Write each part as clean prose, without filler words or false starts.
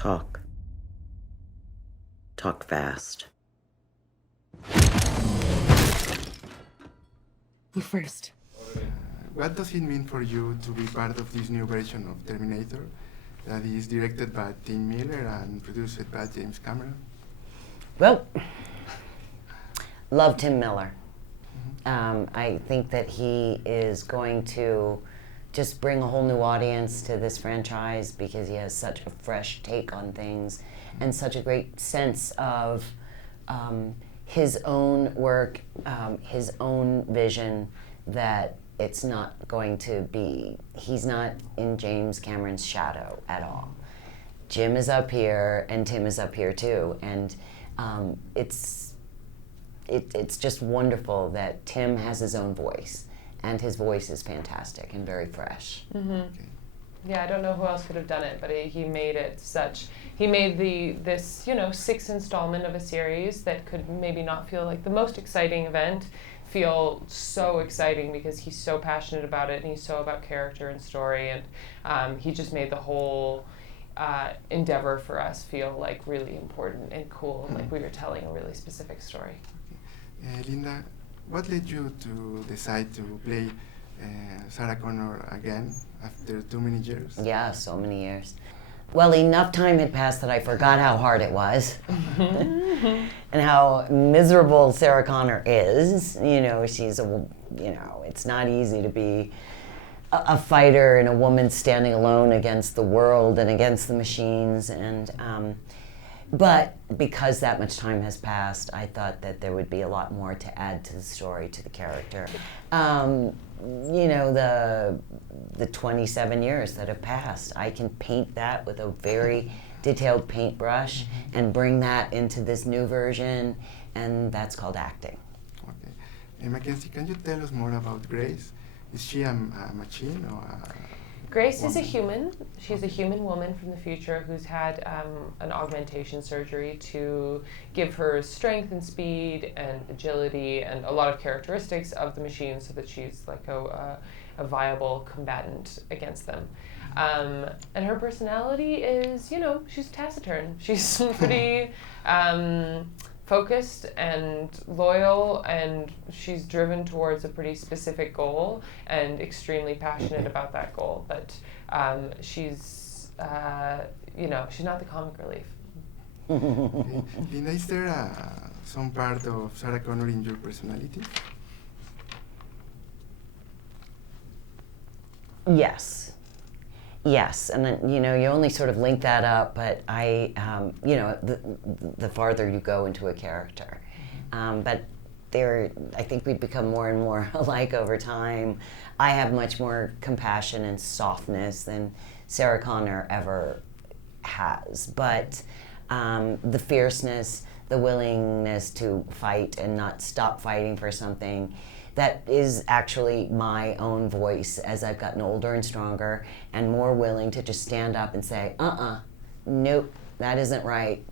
Talk. Talk fast. You first. What does it mean for you to be part of this new version of Terminator that is directed by Tim Miller and produced by James Cameron? Well, love Tim Miller. I think that he is going to just bring a whole new audience to this franchise because he has such a fresh take on things and such a great sense of his own work, his own vision, that it's not going to be, he's not in James Cameron's shadow at all. Jim is up here and Tim is up here too, and it's just wonderful that Tim has his own voice, and his voice is fantastic and very fresh. Mm-hmm. Okay. Yeah, I don't know who else could have done it, but he made it he made this sixth installment of a series that could maybe not feel like the most exciting event feel so exciting because he's so passionate about it and he's so about character and story, and he just made the whole endeavor for us feel like really important and cool, like we were telling a really specific story. Linda, what led you to decide to play Sarah Connor again after too many years? Yeah, so many years. Well, enough time had passed that I forgot how hard it was and how miserable Sarah Connor is. She's it's not easy to be a fighter and a woman standing alone against the world and against the machines. But because that much time has passed, I thought that there would be a lot more to add to the story, to the character. The 27 years that have passed, I can paint that with a very detailed paintbrush and bring that into this new version, and that's called acting. Okay. Mackenzie, can you tell us more about Grace? Is she a machine or a Grace woman? is a human. She's a human woman from the future who's had an augmentation surgery to give her strength and speed and agility and a lot of characteristics of the machine so that she's like a viable combatant against them. And her personality is, she's taciturn. She's pretty focused and loyal, and she's driven towards a pretty specific goal and extremely passionate about that goal. But she's not the comic relief. Okay. Linda, is there some part of Sarah Connor in your personality? Yes, and then you only sort of link that up, but the farther you go into a character, but I think we become more and more alike over time. I have much more compassion and softness than Sarah Connor ever has, but the fierceness, the willingness to fight and not stop fighting for something, that is actually my own voice as I've gotten older and stronger and more willing to just stand up and say, nope, that isn't right,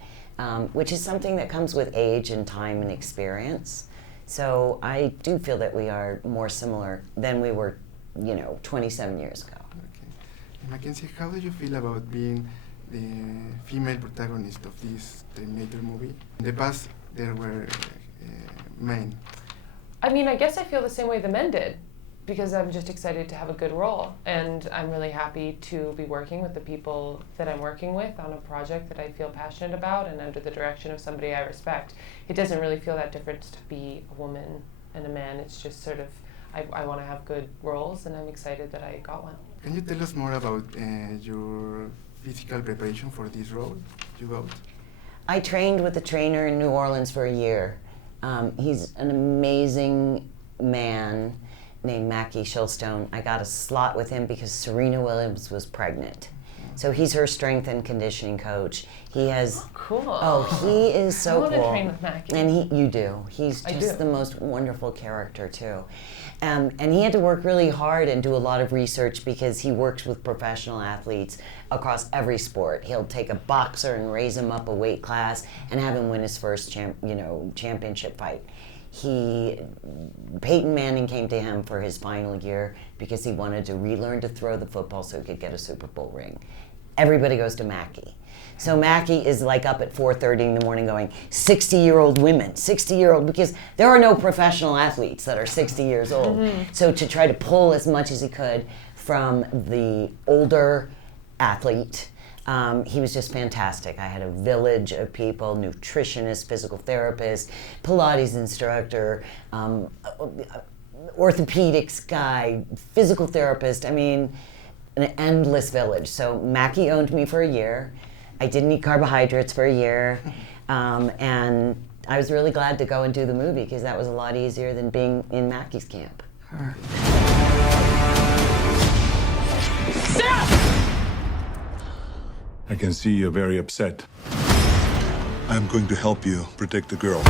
which is something that comes with age and time and experience. So I do feel that we are more similar than we were, 27 years ago. Okay. Mackenzie, how do you feel about being the female protagonist of this Terminator movie? In the past, there were men. I mean, I guess I feel the same way the men did, because I'm just excited to have a good role, and I'm really happy to be working with the people that I'm working with on a project that I feel passionate about and under the direction of somebody I respect. It doesn't really feel that different to be a woman and a man. It's just sort of, I want to have good roles, and I'm excited that I got one. Can you tell us more about your physical preparation for this role you got? I trained with a trainer in New Orleans for a year. He's an amazing man named Mackie Shilstone. I got a slot with him because Serena Williams was pregnant. So he's her strength and conditioning coach. He has... Cool. Oh, he is so cool. I want to train with Mackie. And you do. He's just the most wonderful character, too. And he had to work really hard and do a lot of research because he works with professional athletes across every sport. He'll take a boxer and raise him up a weight class and have him win his first championship fight. Peyton Manning came to him for his final year because he wanted to relearn to throw the football so he could get a Super Bowl ring. Everybody goes to Mackie. So Mackie is like up at 4:30 in the morning going, 60-year-old women, 60-year-old, because there are no professional athletes that are 60 years old. So to try to pull as much as he could from the older athlete, he was just fantastic. I had a village of people, nutritionist, physical therapist, Pilates instructor, orthopedics guy, physical therapist. I mean, an endless village. So Mackie owned me for a year. I didn't eat carbohydrates for a year. And I was really glad to go and do the movie because that was a lot easier than being in Mackie's camp. I can see you're very upset. I'm going to help you protect the girl.